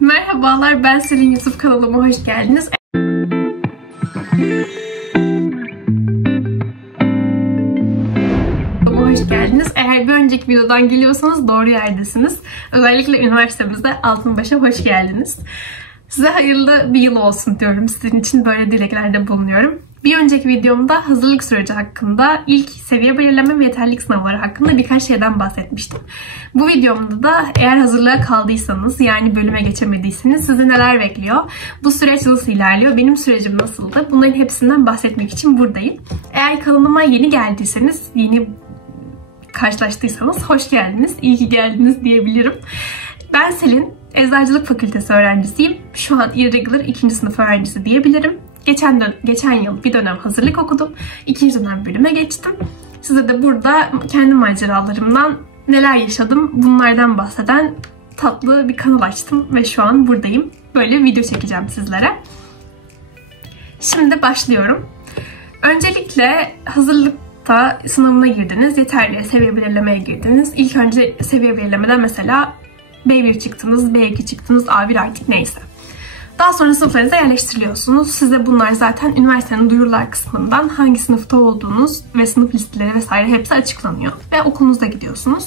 Merhabalar, ben Selin, YouTube kanalıma hoş geldiniz. Hoş geldiniz. Eğer bir önceki videodan geliyorsanız doğru yerdesiniz. Özellikle üniversitemizde Altınbaş'a hoş geldiniz. Size hayırlı bir yıl olsun diyorum. Sizin için böyle dileklerde bulunuyorum. Bir önceki videomda hazırlık süreci hakkında, ilk seviye belirleme ve yeterlilik sınavları hakkında birkaç şeyden bahsetmiştim. Bu videomda da eğer hazırlığa kaldıysanız, yani bölüme geçemediyseniz sizi neler bekliyor? Bu süreç nasıl ilerliyor? Benim sürecim nasıldı? Bunların hepsinden bahsetmek için buradayım. Eğer kanalıma yeni geldiyseniz, yeni karşılaştıysanız hoş geldiniz, iyi ki geldiniz diyebilirim. Ben Selin, Eczacılık Fakültesi öğrencisiyim. Şu an irregular 2. sınıf öğrencisi diyebilirim. Geçen yıl bir dönem hazırlık okudum. 2. dönem bölüme geçtim. Size de burada kendi maceralarımdan neler yaşadım bunlardan bahseden tatlı bir kanal açtım ve şu an buradayım. Böyle video çekeceğim sizlere. Şimdi başlıyorum. Öncelikle hazırlıkta sınavına girdiniz. Yeterli seviye belirlemeye girdiniz. İlk önce seviye belirlemeden mesela B1 çıktınız, B2 çıktınız, A1 artık neyse. Daha sonra sınıflarınıza yerleştiriliyorsunuz. Size bunlar zaten üniversitenin duyurular kısmından hangi sınıfta olduğunuz ve sınıf listeleri vesaire hepsi açıklanıyor. Ve okulunuza gidiyorsunuz.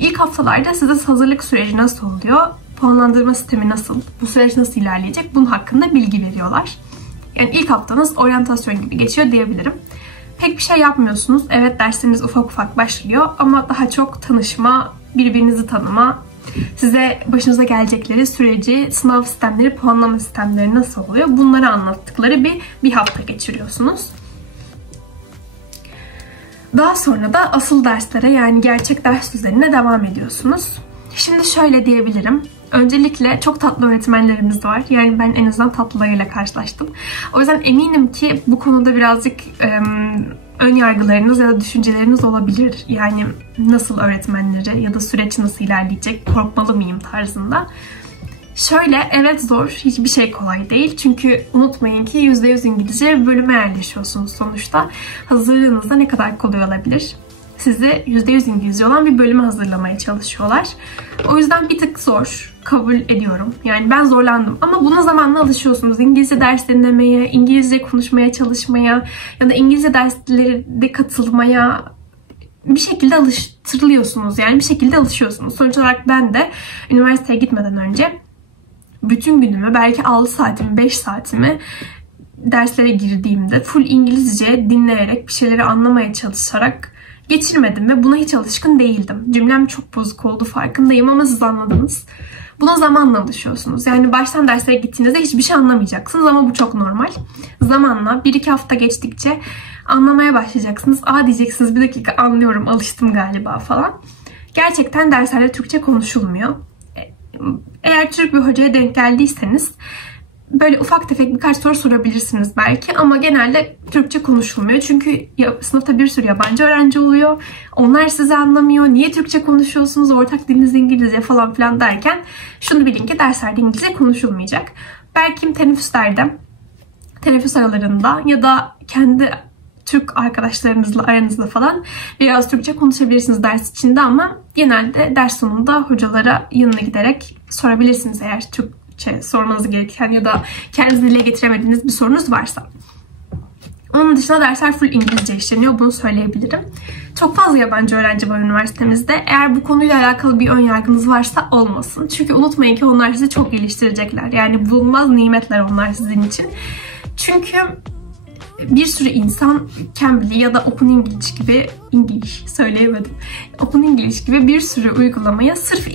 İlk haftalarda size hazırlık süreci nasıl oluyor, puanlandırma sistemi nasıl, bu süreç nasıl ilerleyecek bunun hakkında bilgi veriyorlar. Yani ilk haftanız oryantasyon gibi geçiyor diyebilirim. Pek bir şey yapmıyorsunuz. Evet, dersleriniz ufak ufak başlıyor ama daha çok tanışma, birbirinizi tanıma, size başınıza gelecekleri süreci, sınav sistemleri, puanlama sistemleri nasıl oluyor bunları anlattıkları bir hafta geçiriyorsunuz. Daha sonra da asıl derslere, yani gerçek ders düzenine devam ediyorsunuz. Şimdi şöyle diyebilirim. Öncelikle çok tatlı öğretmenlerimiz var. Yani ben en azından tatlılarıyla karşılaştım. O yüzden eminim ki bu konuda birazcık ön yargılarınız ya da düşünceleriniz olabilir. Yani nasıl öğretmenleri ya da süreç nasıl ilerleyecek, korkmalı mıyım tarzında. Şöyle, evet zor, hiçbir şey kolay değil. Çünkü unutmayın ki %100 İngilizce bölüme yerleşiyorsunuz sonuçta. Hazırlığınızda ne kadar kolay olabilir? Sizi %100 İngilizce olan bir bölüme hazırlamaya çalışıyorlar. O yüzden bir tık zor, kabul ediyorum. Yani ben zorlandım ama buna zamanla alışıyorsunuz. İngilizce ders dinlemeye, İngilizce konuşmaya çalışmaya ya da İngilizce derslere katılmaya bir şekilde alıştırılıyorsunuz. Yani bir şekilde alışıyorsunuz. Sonuç olarak ben de üniversiteye gitmeden önce bütün günümü, belki 6 saatimi, 5 saatimi derslere girdiğimde full İngilizce dinleyerek, bir şeyleri anlamaya çalışarak geçirmedim ve buna hiç alışkın değildim. Cümlem çok bozuk oldu, farkındayım ama siz anladınız. Buna zamanla alışıyorsunuz. Yani baştan derslere gittiğinizde hiçbir şey anlamayacaksınız ama bu çok normal. Zamanla 1-2 hafta geçtikçe anlamaya başlayacaksınız. Aa diyeceksiniz, bir dakika anlıyorum, alıştım galiba falan. Gerçekten derslerde Türkçe konuşulmuyor. Eğer Türk bir hocaya denk geldiyseniz böyle ufak tefek birkaç soru sorabilirsiniz belki ama genelde Türkçe konuşulmuyor. Çünkü sınıfta bir sürü yabancı öğrenci oluyor. Onlar sizi anlamıyor. Niye Türkçe konuşuyorsunuz? Ortak diliniz İngilizce falan filan derken şunu bilin ki derslerde İngilizce konuşulmayacak. Belki teneffüslerde, teneffüs aralarında ya da kendi Türk arkadaşlarınızla aranızda falan biraz Türkçe konuşabilirsiniz ders içinde ama genelde ders sonunda hocalara yanına giderek sorabilirsiniz eğer Türkçe sormanız gereken ya da kendinizi dile getiremediğiniz bir sorunuz varsa. Onun dışında dersler full İngilizce işleniyor, bunu söyleyebilirim. Çok fazla yabancı öğrenci var üniversitemizde. Eğer bu konuyla alakalı bir ön yargınız varsa olmasın. Çünkü unutmayın ki onlar sizi çok geliştirecekler. Yani bulunmaz nimetler onlar sizin için. Çünkü bir sürü insan Cambly ya da Open English gibi, Open English gibi bir sürü uygulamaya sırf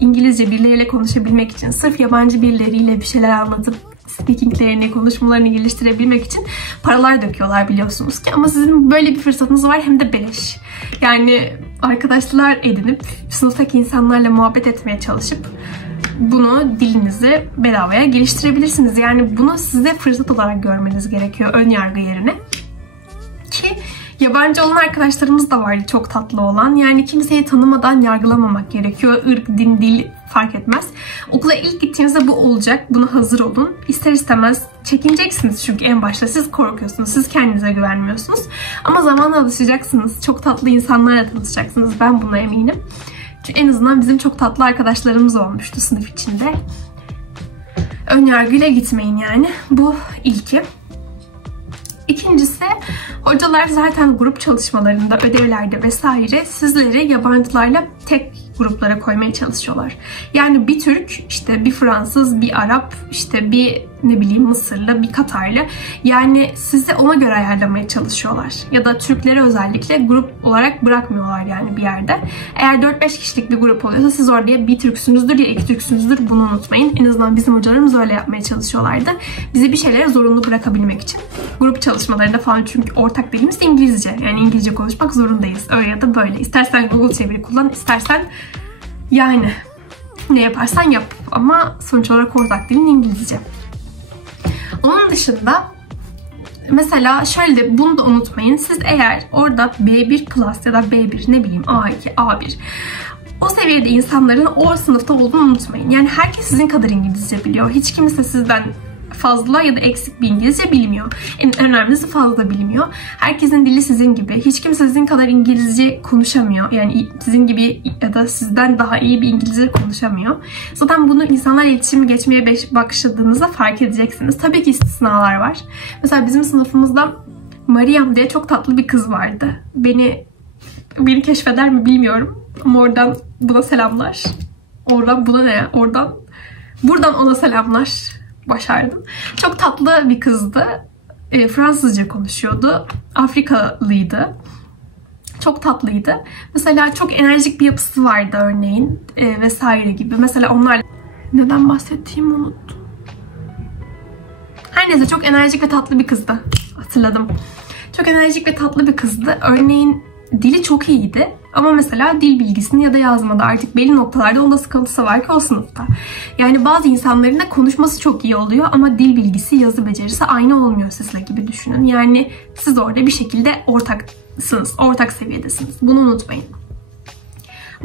İngilizce birileriyle konuşabilmek için, sırf yabancı birileriyle bir şeyler anlatıp speakinglerini, konuşmalarını geliştirebilmek için paralar döküyorlar biliyorsunuz ki. Ama sizin böyle bir fırsatınız var, hem de beleş. Yani arkadaşlar edinip sınıftaki insanlarla muhabbet etmeye çalışıp bunu, dilinizi bedavaya geliştirebilirsiniz. Yani bunu size fırsat olarak görmeniz gerekiyor ön yargı yerine. Ki yabancı olan arkadaşlarımız da vardı çok tatlı olan. Yani kimseyi tanımadan yargılamamak gerekiyor. Irk, din, dil fark etmez. Okula ilk gittiğinizde bu olacak. Buna hazır olun. İster istemez çekineceksiniz çünkü en başta siz korkuyorsunuz. Siz kendinize güvenmiyorsunuz. Ama zamanla alışacaksınız. Çok tatlı insanlarla tanışacaksınız. Ben buna eminim. Çünkü en azından bizim çok tatlı arkadaşlarımız olmuştu sınıf içinde. Önyargıyla gitmeyin yani. Bu ilki. İkincisi, hocalar zaten grup çalışmalarında, ödevlerde vesaire sizleri yabancılarla tek gruplara koymaya çalışıyorlar. Yani bir Türk, işte bir Fransız, bir Arap, işte bir ne bileyim Mısırlı, bir Katarlı. Yani sizi ona göre ayarlamaya çalışıyorlar. Ya da Türkleri özellikle grup olarak bırakmıyorlar yani bir yerde. Eğer 4-5 kişilik bir grup oluyorsa siz orada bir Türksünüzdür ya 2 Türksünüzdür, bunu unutmayın. En azından bizim hocalarımız öyle yapmaya çalışıyorlardı. Bizi bir şeylere zorunlu bırakabilmek için. Grup çalışmalarında falan, çünkü ortak dilimiz İngilizce. Yani İngilizce konuşmak zorundayız. Öyle ya da böyle. İstersen Google çeviri kullan, istersen yani ne yaparsan yap. Ama sonuç olarak ortak dilin İngilizce. Onun dışında mesela şöyle de, bunu da unutmayın. Siz eğer orada B1 plus ya da B1 ne bileyim A2, A1 o seviyede insanların o sınıfta olduğunu unutmayın. Yani herkes sizin kadar İngilizce biliyor. Hiç kimse sizden fazla ya da eksik bir İngilizce bilmiyor. En önemlisi fazla bilmiyor. Herkesin dili sizin gibi. Hiç kimse sizin kadar İngilizce konuşamıyor. Yani sizin gibi ya da sizden daha iyi bir İngilizce konuşamıyor. Zaten bunu insanlarla iletişim geçmeye başladığınızda fark edeceksiniz. Tabii ki istisnalar var. Mesela bizim sınıfımızda Mariam diye çok tatlı bir kız vardı. Beni keşfeder mi bilmiyorum. Ama oradan buna selamlar. Oradan buna ne? Buradan ona selamlar. Başardım. Çok tatlı bir kızdı. Fransızca konuşuyordu. Afrikalıydı. Çok tatlıydı. Mesela çok enerjik bir yapısı vardı örneğin. Vesaire gibi. Mesela onlar... Neden bahsettiğimi unuttum. Her neyse, çok enerjik ve tatlı bir kızdı. Hatırladım. Çok enerjik ve tatlı bir kızdı. Örneğin dili çok iyiydi. Ama mesela dil bilgisini ya da yazmada artık belli noktalarda onda sıkıntısı var ki o sınıfta. Yani bazı insanların da konuşması çok iyi oluyor ama dil bilgisi, yazı becerisi aynı olmuyor sizle gibi düşünün. Yani siz orada bir şekilde ortaksınız, ortak seviyedesiniz. Bunu unutmayın.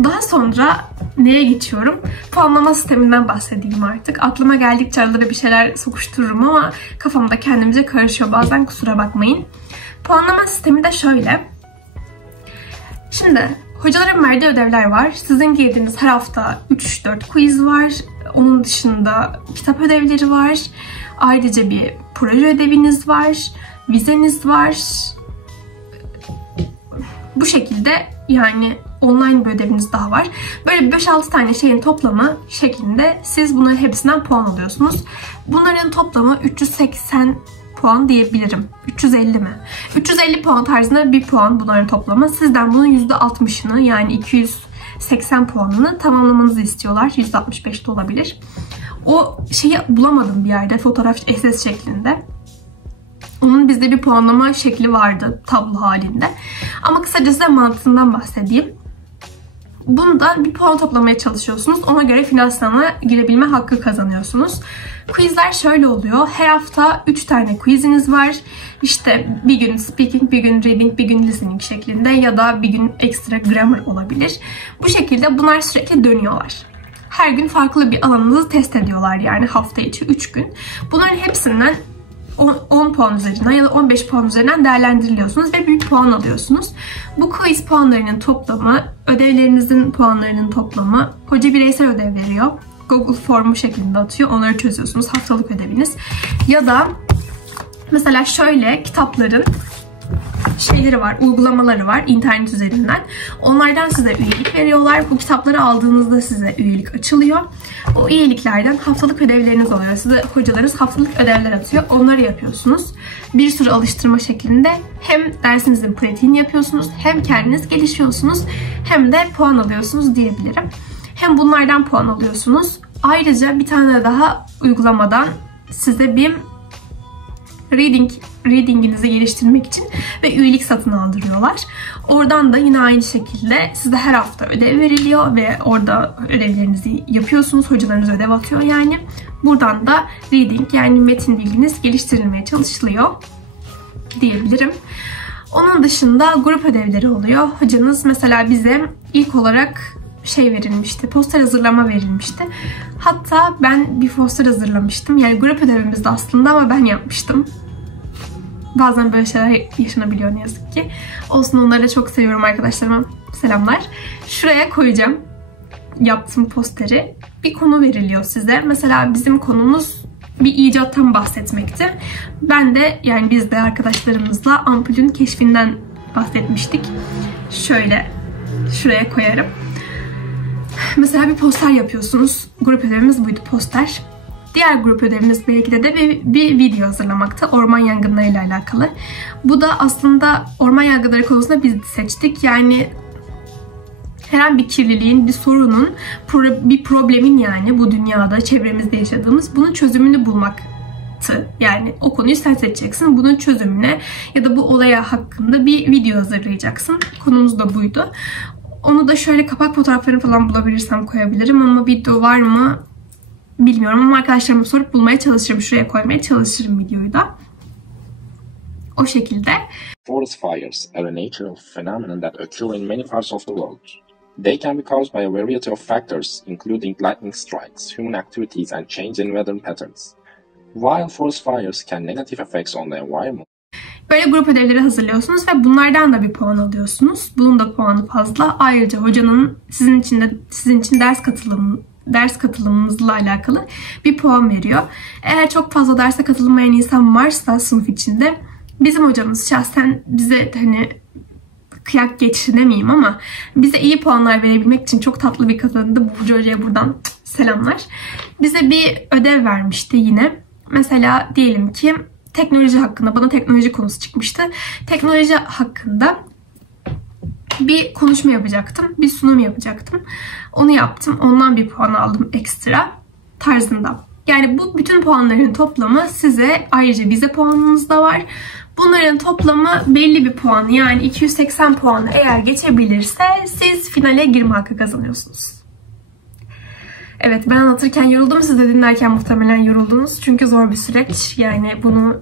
Daha sonra nereye geçiyorum? Puanlama sisteminden bahsedeyim artık. Aklıma geldikçe aralara bir şeyler sokuştururum ama kafamda kendimize karışıyor bazen, kusura bakmayın. Puanlama sistemi de şöyle. Şimdi hocaların verdiği ödevler var. Sizin girdiğiniz her hafta 3-4 quiz var. Onun dışında kitap ödevleri var. Ayrıca bir proje ödeviniz var. Vizeniz var. Bu şekilde yani online bir ödeviniz daha var. Böyle 5-6 tane şeyin toplamı şeklinde siz bunların hepsinden puan alıyorsunuz. Bunların toplamı 380 puan diyebilirim. 350 mi? 350 puan tarzında bir puan bunların toplamı. Sizden bunun %60'ını yani 280 puanını tamamlamanızı istiyorlar. 165 de olabilir. O şeyi bulamadım bir yerde, fotoğraf SS şeklinde. Onun bizde bir puanlama şekli vardı tablo halinde. Ama kısaca size mantığından bahsedeyim. Bundan bir puan toplamaya çalışıyorsunuz. Ona göre final sınavına girebilme hakkı kazanıyorsunuz. Quizler şöyle oluyor. Her hafta 3 tane quiziniz var. İşte bir gün speaking, bir gün reading, bir gün listening şeklinde ya da bir gün ekstra grammar olabilir. Bu şekilde bunlar sürekli dönüyorlar. Her gün farklı bir alanınızı test ediyorlar yani hafta içi 3 gün. Bunların hepsinden 10 puan üzerinden ya da 15 puan üzerinden değerlendiriliyorsunuz ve bir puan alıyorsunuz. Bu quiz puanlarının toplamı, ödevlerinizin puanlarının toplamı, hoca bireysel ödev veriyor. Google formu şeklinde atıyor. Onları çözüyorsunuz. Haftalık ödeviniz. Ya da mesela şöyle kitapların şeyleri var, uygulamaları var internet üzerinden. Onlardan size üyelik veriyorlar. Bu kitapları aldığınızda size üyelik açılıyor. O üyeliklerden haftalık ödevleriniz oluyor. Size hocalarınız haftalık ödevler atıyor. Onları yapıyorsunuz. Bir sürü alıştırma şeklinde hem dersinizin pratiğini yapıyorsunuz, hem kendiniz gelişiyorsunuz, hem de puan alıyorsunuz diyebilirim. Hem bunlardan puan alıyorsunuz. Ayrıca bir tane daha uygulamadan size bir reading'inizi geliştirmek için ve üyelik satın aldırıyorlar. Oradan da yine aynı şekilde size her hafta ödev veriliyor ve orada ödevlerinizi yapıyorsunuz. Hocalarınız ödev atıyor yani. Buradan da reading yani metin bilginiz geliştirilmeye çalışılıyor diyebilirim. Onun dışında grup ödevleri oluyor. Hocanız mesela bize ilk olarak verilmişti. Poster hazırlama verilmişti. Hatta ben bir poster hazırlamıştım. Yani grup ödevimizdi aslında ama ben yapmıştım. Bazen böyle şeyler yaşanabiliyor ne yazık ki. Olsun, onları da çok seviyorum arkadaşlarıma. Selamlar. Şuraya koyacağım yaptığım posteri. Bir konu veriliyor size. Mesela bizim konumuz bir icattan bahsetmekti. Ben de yani biz de arkadaşlarımızla ampulün keşfinden bahsetmiştik. Şöyle şuraya koyarım. Mesela bir poster yapıyorsunuz. Grup ödevimiz buydu, poster. Diğer grup ödevimiz belki de bir video hazırlamaktı. Orman yangınlarıyla alakalı. Bu da aslında orman yangınları konusunda biz seçtik. Yani herhangi bir kirliliğin, bir sorunun, bir problemin yani bu dünyada, çevremizde yaşadığımız bunun çözümünü bulmaktı. Yani o konuyu sen seçeceksin. Bunun çözümüne ya da bu olaya hakkında bir video hazırlayacaksın. Konumuz da buydu. Onu da şöyle kapak fotoğraflarını falan bulabilirsem koyabilirim ama video var mı bilmiyorum ama arkadaşlarıma sorup bulmaya çalışırım. Şuraya koymaya çalışırım videoyu da. O şekilde. Forest fires are a natural phenomenon that occur in many parts of the world. They can be caused by a variety of factors, including lightning strikes, human activities, and change in weather patterns. While forest fires can negative effects on the environment. Böyle grup ödevleri hazırlıyorsunuz ve bunlardan da bir puan alıyorsunuz. Bunun da puanı fazla. Ayrıca hocanın sizin için ders katılımınızla alakalı bir puan veriyor. Eğer çok fazla derse katılmayan insan varsa sınıf içinde, bizim hocamız şahsen bize hani kıyak geçinemeyeyim ama bize iyi puanlar verebilmek için çok tatlı bir kadındı. Burcu Hoca'ya buradan selamlar. Bize bir ödev vermişti yine. Mesela diyelim ki teknoloji hakkında, bana teknoloji konusu çıkmıştı. Teknoloji hakkında bir konuşma yapacaktım, bir sunum yapacaktım. Onu yaptım, ondan bir puan aldım ekstra tarzında. Yani bu bütün puanların toplamı size, ayrıca vize puanınız da var. Bunların toplamı belli bir puan, yani 280 puanı eğer geçebilirse siz finale girme hakkı kazanıyorsunuz. Evet, ben anlatırken yoruldum, siz de dinlerken muhtemelen yoruldunuz. Çünkü zor bir süreç, yani bunu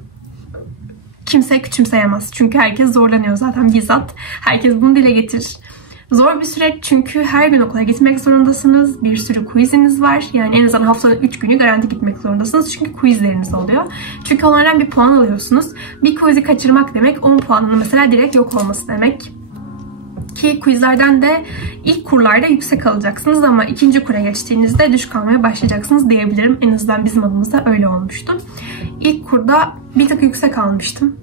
kimse küçümseyemez. Çünkü herkes zorlanıyor zaten bizzat. Herkes bunu dile getirir. Zor bir süreç çünkü her gün okula gitmek zorundasınız. Bir sürü quiziniz var. Yani en azından haftanın 3 günü garanti gitmek zorundasınız. Çünkü quizleriniz oluyor. Çünkü onlardan bir puan alıyorsunuz. Bir quiz'i kaçırmak demek 10 puanının mesela direkt yok olması demek. Ki quizlerden de ilk kurlarda yüksek alacaksınız ama ikinci kura geçtiğinizde düşük almaya başlayacaksınız diyebilirim. En azından bizim adımızda öyle olmuştu. İlk kurda bir tık yüksek almıştım.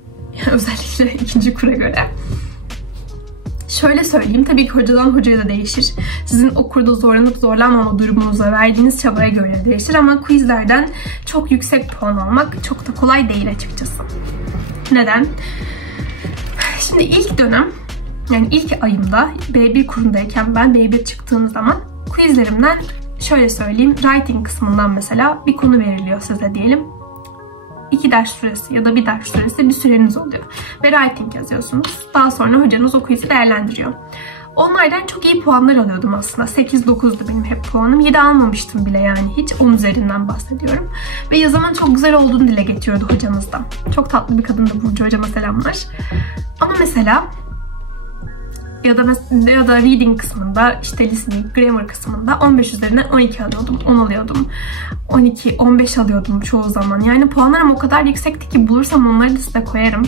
Özellikle ikinci kura göre. Şöyle söyleyeyim, tabii ki hocadan hocaya da değişir. Sizin o kurda zorlanıp zorlanmama durumunuza, verdiğiniz çabaya göre değişir ama quizlerden çok yüksek puan almak çok da kolay değil açıkçası. Neden? Şimdi ilk dönem, yani ilk ayımda B1 kurundayken ben B1 çıktığım zaman quizlerimden şöyle söyleyeyim, writing kısmından mesela bir konu veriliyor size diyelim. 2 ders süresi ya da 1 ders süresi bir süreniz oluyor. Ve writing yazıyorsunuz. Daha sonra hocanız o quiz'i değerlendiriyor. Onlardan çok iyi puanlar alıyordum aslında. 8-9'du benim hep puanım. 7 almamıştım bile yani hiç. 10 üzerinden bahsediyorum. Ve yazımın çok güzel olduğunu dile getiriyordu hocamız da. Çok tatlı bir kadındı Burcu Hocama selamlar. Ama mesela ya da reading kısmında, işte listening, grammar kısmında 15 üzerinden 12 alıyordum, 10 alıyordum. 12, 15 alıyordum çoğu zaman. Yani puanlarım o kadar yüksekti ki bulursam onları da size koyarım.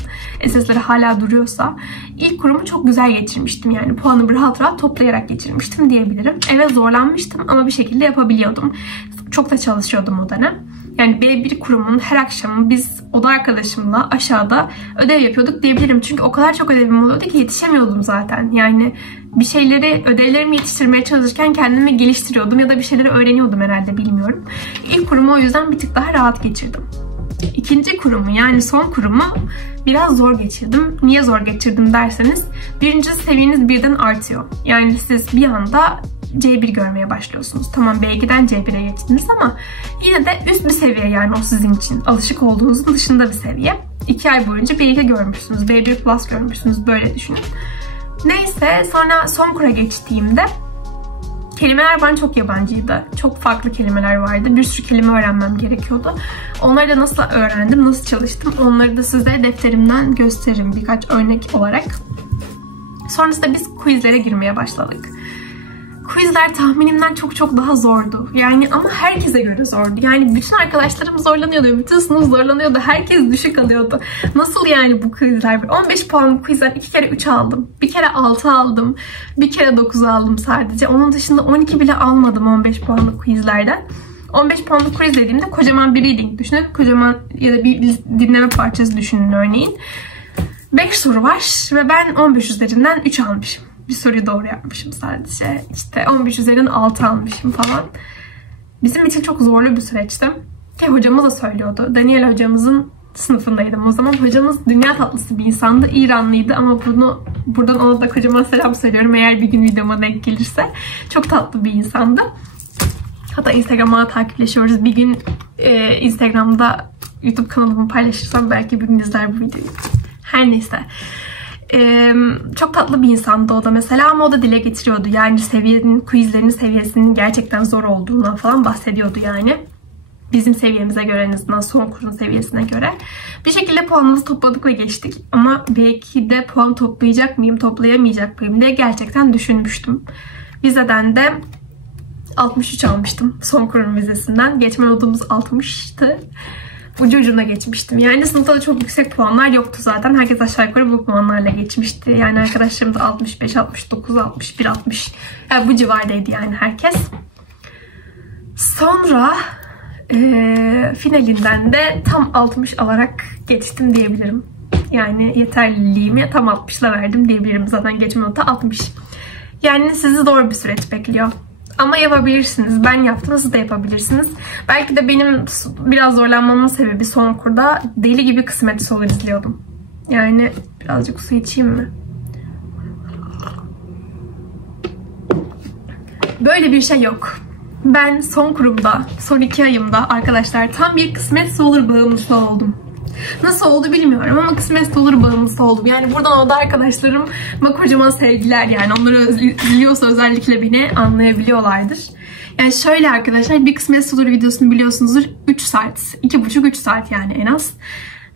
SS'leri hala duruyorsa. İlk kurumu çok güzel geçirmiştim yani. Puanımı rahat rahat toplayarak geçirmiştim diyebilirim. Evet zorlanmıştım ama bir şekilde yapabiliyordum. Çok da çalışıyordum o dönem. Yani B1 kurumunun her akşamı biz oda arkadaşımla aşağıda ödev yapıyorduk diyebilirim. Çünkü o kadar çok ödevim oluyordu ki yetişemiyordum zaten. Yani bir şeyleri, ödevlerimi yetiştirmeye çalışırken kendimi geliştiriyordum ya da bir şeyleri öğreniyordum herhalde, bilmiyorum. İlk kurumu o yüzden bir tık daha rahat geçirdim. İkinci kurumu, yani son kurumu biraz zor geçirdim. Niye zor geçirdim derseniz, birinci seviyeniz birden artıyor. Yani siz bir anda C1 görmeye başlıyorsunuz. Tamam, B2'den C1'e geçtiniz ama yine de üst bir seviye, yani o sizin için alışık olduğunuzun dışında bir seviye. 2 ay boyunca B2 görmüşsünüz, B1 Plus görmüşsünüz, böyle düşünün. Neyse, sonra son kura geçtiğimde kelimeler bana çok yabancıydı. Çok farklı kelimeler vardı. Bir sürü kelime öğrenmem gerekiyordu. Onları da nasıl öğrendim, nasıl çalıştım, onları da size defterimden gösteririm birkaç örnek olarak. Sonrasında biz quizlere girmeye başladık. Quizler tahminimden çok daha zordu. Yani ama herkese göre zordu. Yani bütün arkadaşlarım zorlanıyordu. Bütün sınıf zorlanıyordu. Herkes düşük alıyordu. Nasıl yani bu quizler? 15 puanlık quizler 2 kere 3 aldım. Bir kere 6 aldım. Bir kere 9 aldım sadece. Onun dışında 12 bile almadım 15 puanlık quizlerden. 15 puanlık quiz dediğimde kocaman bir reading düşünün. Kocaman ya da bir dinleme parçası düşünün örneğin. 5 soru var ve ben 15 üzerinden 3 almışım. Bir soruyu doğru yapmışım sadece. İşte 15 üzerinden 6 almışım falan. Bizim için çok zorlu bir süreçti. Ki hocamız da söylüyordu. Daniel hocamızın sınıfındaydım o zaman. Hocamız dünya tatlısı bir insandı. İranlıydı ama buradan ona da kocaman selam söylüyorum. Eğer bir gün videoma denk gelirse. Çok tatlı bir insandı. Hatta Instagram'da takipleşiyoruz. Bir gün Instagram'da YouTube kanalımı paylaşırsam belki bir gün izler bu videoyu. Her neyse. Çok tatlı bir insandı o da mesela ama o da dile getiriyordu. Yani quizlerinin seviyesinin gerçekten zor olduğundan falan bahsediyordu yani. Bizim seviyemize göre, en azından son kurun seviyesine göre. Bir şekilde puanımızı topladık ve geçtik. Ama belki de puan toplayacak mıyım, toplayamayacak mıyım diye gerçekten düşünmüştüm. Vizeden de 63 almıştım son kurun vizesinden. Geçme notumuz 60'tı. Ucu ucuna geçmiştim. Yani sınıfta da çok yüksek puanlar yoktu zaten. Herkes aşağı yukarı bu puanlarla geçmişti. Yani arkadaşlarım da 65, 69, 61, 60. Yani bu civardaydı yani herkes. Sonra finalinden de tam 60 alarak geçtim diyebilirim. Yani yeterliliğimi tam 60'la verdim diyebilirim. Zaten geçme notu 60. Yani sizi zor bir süreç bekliyor. Ama yapabilirsiniz. Ben yaptım. Siz de yapabilirsiniz. Belki de benim biraz zorlanmamın sebebi son kurda deli gibi Kısmet Solar izliyordum. Yani birazcık su içeyim mi? Böyle bir şey yok. Ben son kurumda, son 2 ayımda arkadaşlar tam bir Kısmet Solar bağımlısı oldum. Nasıl oldu bilmiyorum ama Kısmet Solar bağımlısı oldum. Yani buradan o da arkadaşlarıma kocaman sevgiler yani. Onları özlüyorsa özellikle beni anlayabiliyorlardır. Yani şöyle arkadaşlar, bir Kısmet Solar videosunu biliyorsunuzdur. 3 saat, 2,5-3 saat yani en az.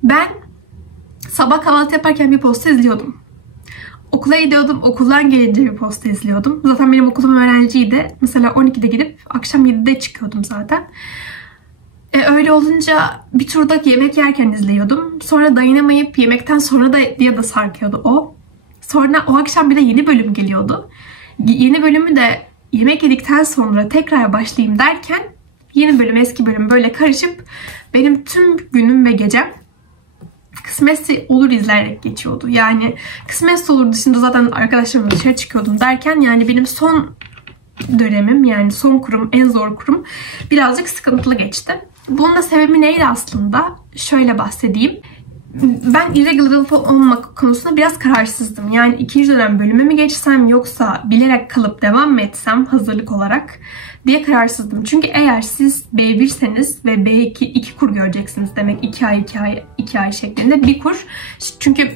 Ben sabah kahvaltı yaparken bir posta izliyordum. Okula gidiyordum, okuldan gelince bir posta izliyordum. Zaten benim okulum öğrenciydi. Mesela 12'de gidip akşam 7'de çıkıyordum zaten. Öyle olunca bir turda yemek yerken izliyordum. Sonra dayanamayıp yemekten sonra da diye de sarkıyordu o. Sonra o akşam bir de yeni bölüm geliyordu. Yeni bölümü de yemek yedikten sonra tekrar başlayayım derken yeni bölüm eski bölüm böyle karışıp benim tüm günüm ve gecem Kısmetse Olur izleyerek geçiyordu. Yani Kısmetse Olur dışında zaten arkadaşlarımla dışarı çıkıyordum derken yani benim son dönemim, yani son kurum, en zor kurum birazcık sıkıntılı geçti. Bunun da sebebi neydi aslında? Şöyle bahsedeyim. Ben irregular olmak konusunda biraz kararsızdım. Yani 2. dönem bölüme mi geçsem yoksa bilerek kalıp devam mı etsem hazırlık olarak diye kararsızdım. Çünkü eğer siz B1'seniz ve B2 2 kur göreceksiniz demek 2 ay şeklinde bir kur. Çünkü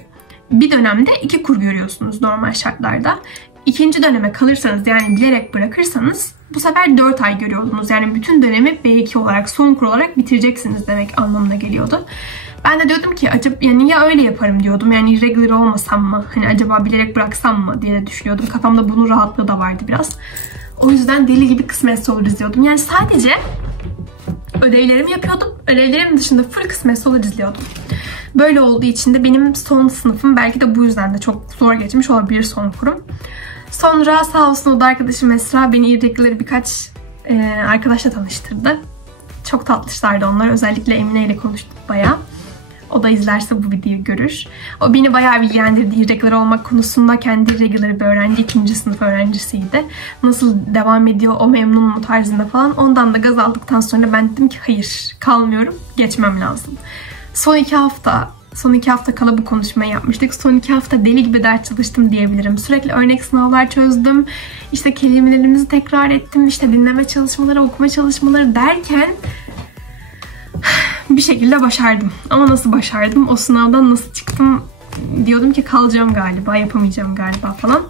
bir dönemde 2 kur görüyorsunuz normal şartlarda. 2. döneme kalırsanız yani bilerek bırakırsanız bu sefer 4 ay görüyordunuz. Yani bütün dönemi B2 olarak, son kur olarak bitireceksiniz demek anlamına geliyordu. Ben de diyordum ki acaba yani ya öyle yaparım diyordum. Yani irregular olmasam mı? Hani acaba bilerek bıraksam mı diye düşünüyordum. Kafamda bunun rahatlığı da vardı biraz. O yüzden deli gibi Kısmetse Olur izliyordum. Yani sadece ödevlerimi yapıyordum. Ödevlerim dışında full Kısmetse Olur izliyordum. Böyle olduğu için de benim son sınıfım belki de bu yüzden de çok zor geçmiş olabilir son kurum. Sonra sağ olsun o da arkadaşım Esra beni irregular birkaç arkadaşla tanıştırdı. Çok tatlışlardı onlar. Özellikle Emine ile konuştuk bayağı. O da izlerse bu videoyu görür. O beni bayağı bilgilendirdi irregular olmak konusunda. Kendi irregular bir öğrenci, 2. sınıf öğrencisiydi. Nasıl devam ediyor, o memnun mu tarzında falan. Ondan da gaz aldıktan sonra ben dedim ki hayır, kalmıyorum, geçmem lazım. Son 2 hafta kala bu konuşmayı yapmıştık. Son 2 hafta deli gibi ders çalıştım diyebilirim. Sürekli örnek sınavlar çözdüm. İşte kelimelerimizi tekrar ettim. İşte dinleme çalışmaları, okuma çalışmaları derken bir şekilde başardım. Ama nasıl başardım? O sınavdan nasıl çıktım? Diyordum ki kalacağım galiba, yapamayacağım galiba falan.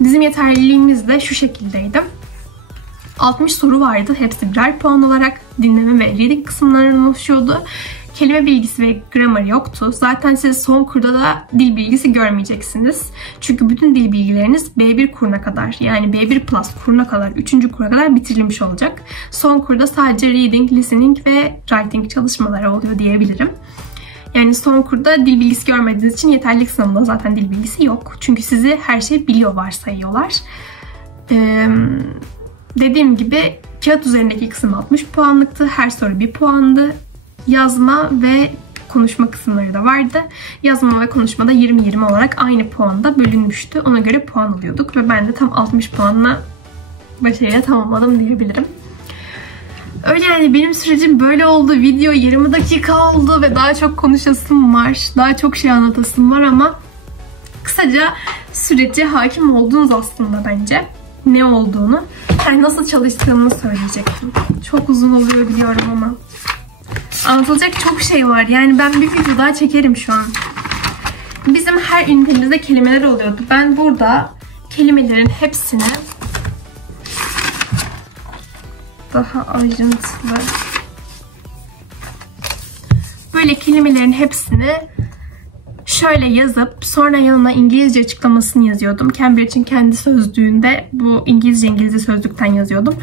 Bizim yeterliliğimiz de şu şekildeydi. 60 soru vardı. Hepsi birer puan olarak dinleme ve reading kısımlarından oluşuyordu. Kelime bilgisi ve gramer yoktu. Zaten siz son kurda da dil bilgisi görmeyeceksiniz. Çünkü bütün dil bilgileriniz B1 kuruna kadar, yani B1 plus kuruna kadar, 3. kura kadar bitirilmiş olacak. Son kurda sadece reading, listening ve writing çalışmaları oluyor diyebilirim. Yani son kurda dil bilgisi görmediğiniz için yeterlilik sınavında zaten dil bilgisi yok. Çünkü sizi her şey biliyor varsayıyorlar. Dediğim gibi Kağıt üzerindeki kısım 60 puanlıktı. Her soru 1 puandı. Yazma ve konuşma kısımları da vardı. Yazma ve konuşmada 20-20 olarak aynı puanda bölünmüştü. Ona göre puan alıyorduk ve ben de tam 60 puanla başarıyla tamamladım diyebilirim. Öyle yani benim sürecim böyle oldu. Video 20 dakika oldu ve daha çok konuşasım var. Daha çok şey anlatasım var ama kısaca sürece hakim oldunuz aslında bence. Ne olduğunu. Yani nasıl çalıştığımı söyleyecektim. Çok uzun oluyor biliyorum ama. Anlatılacak çok şey var. Yani ben bir video daha çekerim şu an. Bizim her ünitemizde kelimeler oluyordu. Ben burada kelimelerin hepsini daha ayrıntılı böyle kelimelerin hepsini şöyle yazıp sonra yanına İngilizce açıklamasını yazıyordum. Cambridge'in kendi sözlüğünde bu İngilizce sözlükten yazıyordum.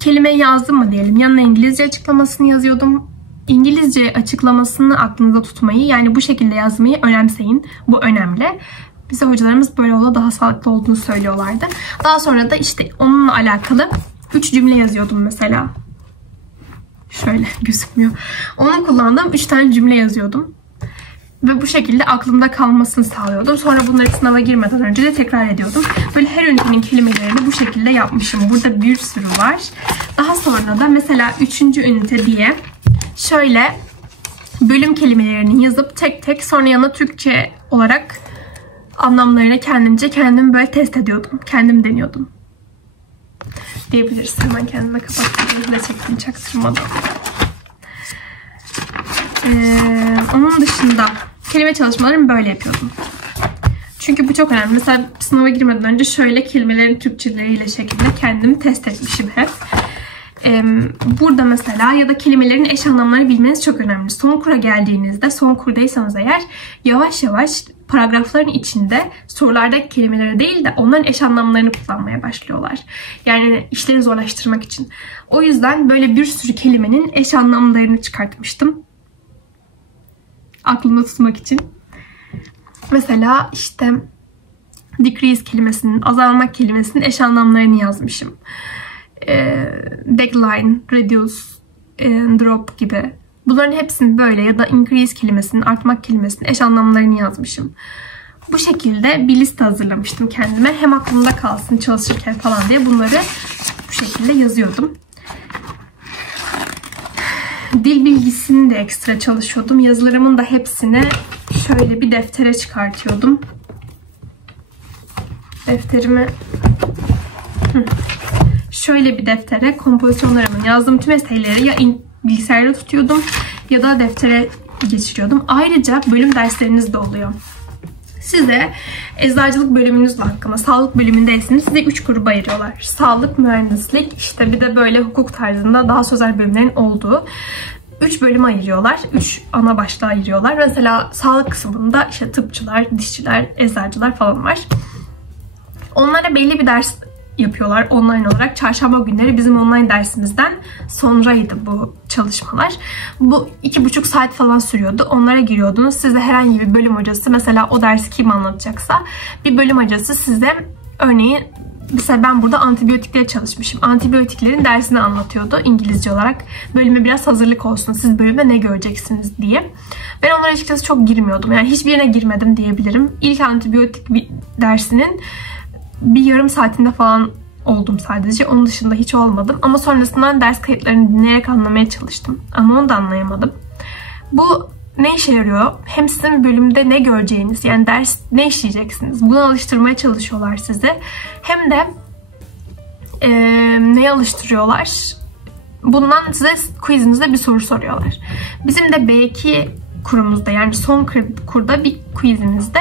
Kelimeyi yazdım mı diyelim. Yanına İngilizce açıklamasını yazıyordum. İngilizce açıklamasını aklınızda tutmayı, yani bu şekilde yazmayı önemseyin. Bu önemli. Bize hocalarımız böyle oldu, daha sağlıklı olduğunu söylüyorlardı. Daha sonra da işte onunla alakalı 3 cümle yazıyordum mesela. Şöyle gözükmüyor. Onun kullandığım 3 tane cümle yazıyordum. Ve bu şekilde aklımda kalmasını sağlıyordum. Sonra bunları sınava girmeden önce de tekrar ediyordum. Böyle her ünitenin kelimelerini bu şekilde yapmışım. Burada bir sürü var. Daha sonra da mesela 3. ünite diye şöyle bölüm kelimelerini yazıp tek tek sonra yanına Türkçe olarak anlamlarını kendim böyle test ediyordum. Kendim deniyordum. Diyebiliriz. Hemen kendime kapattım. Ne çektim çaktırmadan. Onun dışında kelime çalışmalarımı böyle yapıyordum. Çünkü bu çok önemli. Mesela sınava girmeden önce şöyle kelimelerin Türkçeleriyle şekilde kendimi test etmişim hep. Burada mesela ya da kelimelerin eş anlamlarını bilmeniz çok önemli. Son kura geldiğinizde, son kurdaysanız eğer yavaş yavaş paragrafların içinde sorulardaki kelimeleri değil de onların eş anlamlarını kullanmaya başlıyorlar. Yani işleri zorlaştırmak için. O yüzden böyle bir sürü kelimenin eş anlamlarını çıkartmıştım. Aklımda tutmak için. Mesela işte decrease kelimesinin, azalmak kelimesinin eş anlamlarını yazmışım. Decline, reduce, drop gibi. Bunların hepsini böyle ya da increase kelimesinin, artmak kelimesinin eş anlamlarını yazmışım. Bu şekilde bir liste hazırlamıştım kendime. Hem aklımda kalsın çalışırken falan diye bunları bu şekilde yazıyordum. Dil bilgisini de ekstra çalışıyordum. Yazılarımın da hepsini şöyle bir deftere çıkartıyordum. Defterimi şöyle bir deftere kompozisyonlarımı yazdığım tüm eserleri ya bilgisayarda tutuyordum ya da deftere geçiriyordum. Ayrıca bölüm dersleriniz de oluyor. Size eczacılık bölümünüz var hakkında. Sağlık bölümündeyseniz size 3 gruba ayırıyorlar. Sağlık, mühendislik, işte bir de böyle hukuk tarzında daha sözel bölümlerin olduğu 3 bölüme ayırıyorlar. 3 ana başlığa ayırıyorlar. Mesela sağlık kısmında işte tıpçılar, dişçiler, eczacılar falan var. Onlara belli bir ders yapıyorlar online olarak. Çarşamba günleri bizim online dersimizden sonraydı bu çalışmalar. Bu 2,5 saat falan sürüyordu. Onlara giriyordunuz. Size herhangi bir bölüm hocası, mesela o dersi kim anlatacaksa bir bölüm hocası size örneğin mesela ben burada antibiyotikleri çalışmışım. Antibiyotiklerin dersini anlatıyordu İngilizce olarak. Bölüme biraz hazırlık olsun. Siz bölümde ne göreceksiniz diye. Ben onlara açıkçası çok girmiyordum. Yani hiçbirine girmedim diyebilirim. İlk antibiyotik dersinin bir yarım saatinde falan oldum sadece. Onun dışında hiç olmadım. Ama sonrasından ders kayıtlarını dinleyerek anlamaya çalıştım. Ama onu da anlayamadım. Bu ne işe yarıyor? Hem sizin bölümde ne göreceğiniz, yani ders ne işleyeceksiniz? Buna alıştırmaya çalışıyorlar sizi. Hem de neye alıştırıyorlar? Bundan size quizinizde bir soru soruyorlar. Bizim de B2 kurumuzda, yani son kurda bir quizimizde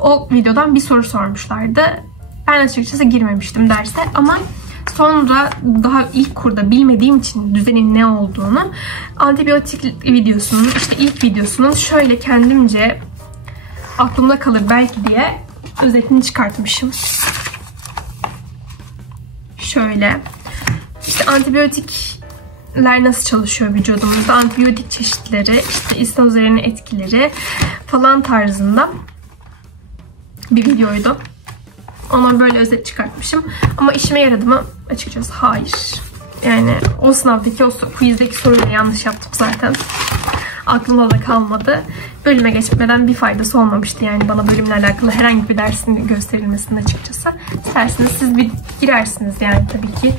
o videodan bir soru sormuşlardı. Ben açıkçası girmemiştim derse ama sonra daha ilk kurda bilmediğim için düzenin ne olduğunu, antibiyotik videosunun, işte ilk videosunun şöyle kendimce aklımda kalır belki diye özetini çıkartmışım. Şöyle işte antibiyotikler nasıl çalışıyor vücudumuzda, antibiyotik çeşitleri, işte insan üzerine etkileri falan tarzında bir videoydu. Ona böyle özet çıkartmışım. Ama işime yaradı mı? Açıkçası hayır. Yani o sınavdaki, o quizdeki soruyu yanlış yaptım zaten. Aklımda da kalmadı. Bölüme geçmeden bir faydası olmamıştı. Yani bana bölümle alakalı herhangi bir dersin gösterilmesinin açıkçası. İsterseniz siz bir girersiniz yani tabii ki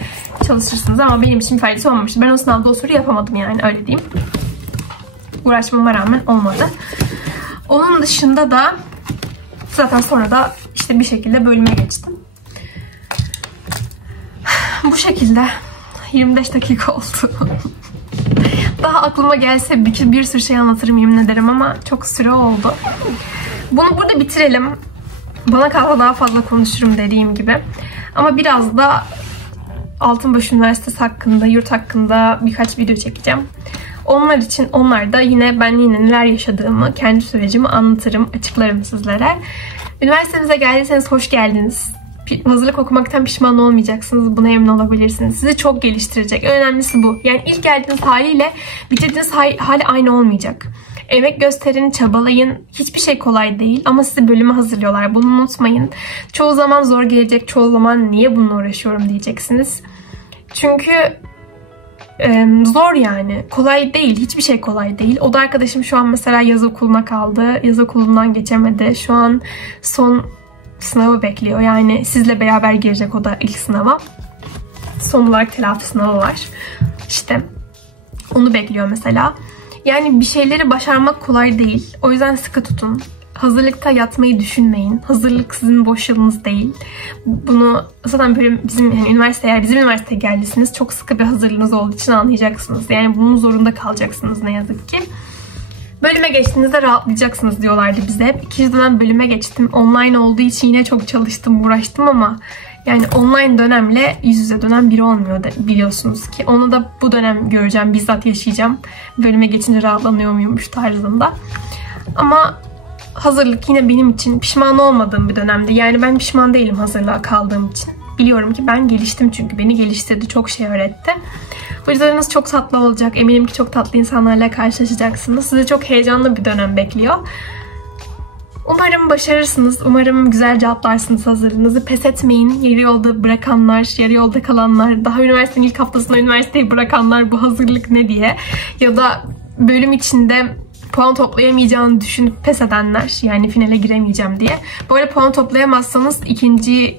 çalışırsınız ama benim için bir faydası olmamıştı. Ben o sınavda o soruyu yapamadım yani, öyle diyeyim. Uğraşmama rağmen olmadı. Onun dışında da zaten sonra da işte bir şekilde bölüme geçtim. Bu şekilde 25 dakika oldu. Daha aklıma gelse bir sürü şey anlatırım yemin ederim ama çok süre oldu. Bunu burada bitirelim. Bana kalsa daha fazla konuşurum dediğim gibi. Ama biraz da Altınbaş Üniversitesi hakkında, yurt hakkında birkaç video çekeceğim. Onlar da yine ben neler yaşadığımı, kendi sürecimi anlatırım, açıklarım sizlere. Üniversitemize geldiyseniz hoş geldiniz. Hazırlık okumaktan pişman olmayacaksınız. Buna emin olabilirsiniz. Sizi çok geliştirecek. Önemlisi bu. Yani ilk geldiğiniz haliyle bitirdiğiniz hali aynı olmayacak. Emek gösterin, çabalayın. Hiçbir şey kolay değil ama sizi bölüme hazırlıyorlar. Bunu unutmayın. Çoğu zaman zor gelecek. Çoğu zaman niye bununla uğraşıyorum diyeceksiniz. Çünkü zor yani. Kolay değil. Hiçbir şey kolay değil. O da arkadaşım şu an mesela yaz okuluna kaldı. Yaz okulundan geçemedi. Şu an son sınavı bekliyor. Yani sizle beraber girecek o da ilk sınava. Son olarak telafi sınavı var. İşte onu bekliyor mesela. Yani bir şeyleri başarmak kolay değil. O yüzden sıkı tutun. Hazırlıkta yatmayı düşünmeyin. Hazırlık sizin boş yılınız değil. Bunu zaten böyle bizim üniversiteye geldiyseniz çok sıkı bir hazırlığınız olduğu için anlayacaksınız. Yani bunun zorunda kalacaksınız ne yazık ki. Bölüme geçtiğinizde rahatlayacaksınız diyorlardı bize hep. 2. dönem bölüme geçtim. Online olduğu için yine çok çalıştım, uğraştım ama yani online dönemle yüz yüze dönem biri olmuyor biliyorsunuz ki. Onu da bu dönem göreceğim, bizzat yaşayacağım. Bölüme geçince rahatlanıyor muymuş tarzında. Ama hazırlık yine benim için pişman olmadığım bir dönemdi. Yani ben pişman değilim hazırlığa kaldığım için. Biliyorum ki ben geliştim çünkü beni geliştirdi, çok şey öğretti. Hocalarınız çok tatlı olacak. Eminim ki çok tatlı insanlarla karşılaşacaksınız. Sizi çok heyecanlı bir dönem bekliyor. Umarım başarırsınız. Umarım güzelce atlarsınız hazırlığınızı. Pes etmeyin. Yarı yolda bırakanlar, yarı yolda kalanlar, daha üniversitenin ilk haftasında üniversiteyi bırakanlar bu hazırlık ne diye. Ya da bölüm içinde puan toplayamayacağını düşünüp pes edenler. Yani finale giremeyeceğim diye. Böyle puan toplayamazsanız ikinci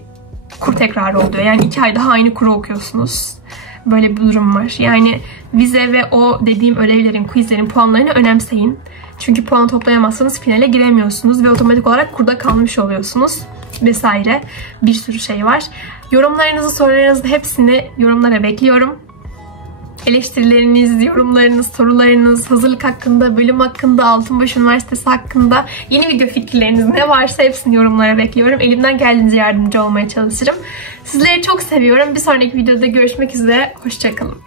kur tekrarı oluyor. Yani 2 ay daha aynı kuru okuyorsunuz. Böyle bir durum var. Yani vize ve o dediğim ödevlerin, quizlerin puanlarını önemseyin. Çünkü puan toplayamazsanız finale giremiyorsunuz ve otomatik olarak kurda kalmış oluyorsunuz. Vesaire. Bir sürü şey var. Yorumlarınızı, sorularınızı hepsini yorumlara bekliyorum. Eleştirileriniz, yorumlarınız, sorularınız, hazırlık hakkında, bölüm hakkında, Altınbaş Üniversitesi hakkında, yeni video fikirleriniz ne varsa hepsini yorumlara bekliyorum. Elimden geldiğince yardımcı olmaya çalışırım. Sizleri çok seviyorum. Bir sonraki videoda görüşmek üzere. Hoşça kalın.